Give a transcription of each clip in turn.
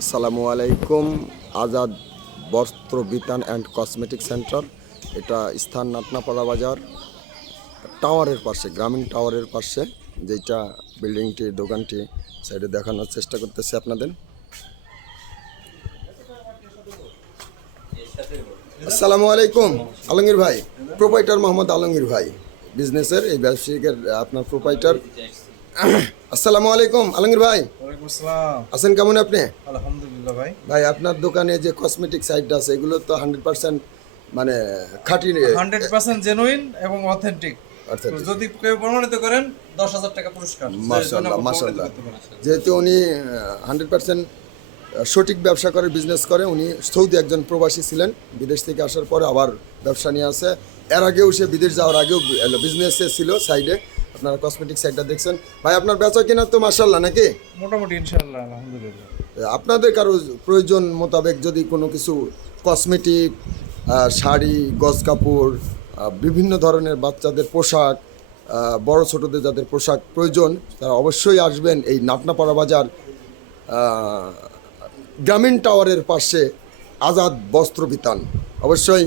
আসসালামু আলাইকুম। আজাদ বস্ত্র বিতান অ্যান্ড কসমেটিক সেন্টার, এটা স্থান নাতনাপাড়া বাজার, টাওয়ারের পাশে, গ্রামীণ টাওয়ারের পাশে, যেটা বিল্ডিংটি, দোকানটি সাইডে দেখানোর চেষ্টা করতেছে আপনাদের। আসসালামু আলাইকুম আলমগীর ভাই, প্রোপাইটার মোহাম্মদ আলমগীর ভাই, বিজনেসের এই ব্যবসায়িকের আপনার প্রোপাইটার। আসসালামু আলাইকুম আলমগীর ভাই। ওয়ালাইকুম আসসালাম। আছেন কেমন আপনি? আলহামদুলিল্লাহ ভাই। ভাই আপনার দোকানে যে কসমেটিক সাইটটা আছে এগুলো তো 100% মানে খাঁটি 100% জেনুইন এবং অথেন্টিক। অর্থাৎ যদি কেউ প্রমাণিত করেন 10,000 টাকা পুরস্কার। মাশাআল্লাহ মাশাআল্লাহ। যেহেতু উনি 100% সঠিক ব্যবসা করে, বিজনেস করে, উনি সৌদি একজন প্রবাসী ছিলেন, বিদেশ থেকে আসার পরে আবার ব্যবসা নিয়ে আসে। এর আগেও সে বিদেশ যাওয়ার আগেও বিজনেসে ছিল সাইডে। আপনারা কসমেটিক সাইডটা দেখছেন ভাই, আপনার বেচা কিনা তো মাশাআল্লাহ নাকি? মোটামুটি ইনশাআল্লাহ আলহামদুলিল্লাহ। আপনাদের কারো প্রয়োজন মোতাবেক যদি কোনো কিছু কসমেটিক, শাড়ি, গজ কাপড়, বিভিন্ন ধরনের বাচ্চাদের পোশাক, বড় ছোটদের যাদের পোশাক প্রয়োজন, তারা অবশ্যই আসবেন এই নাতনাপাড়া বাজার গ্রামীণ টাওয়ারের পাশে আজাদ বস্ত্র বিতান। অবশ্যই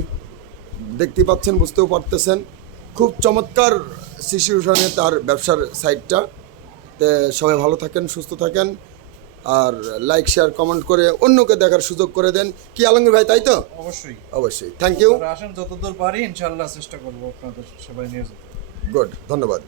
দেখতে পাচ্ছেন, বুঝতেও পারতেছেন, খুব চমৎকার সিচুয়েশনে তার ব্যবসার সাইটটা। সবাই ভালো থাকেন, সুস্থ থাকেন, আর লাইক শেয়ার কমেন্ট করে অন্যকে দেখার সুযোগ করে দেন। কি আলমগীর ভাই, তাই তো? অবশ্যই অবশ্যই, থ্যাংক ইউ। আসেন, যতদূর পারি ইনশাআল্লাহ চেষ্টা করবো আপনাদের সবাই নিয়ে যেতে। গুড, ধন্যবাদ।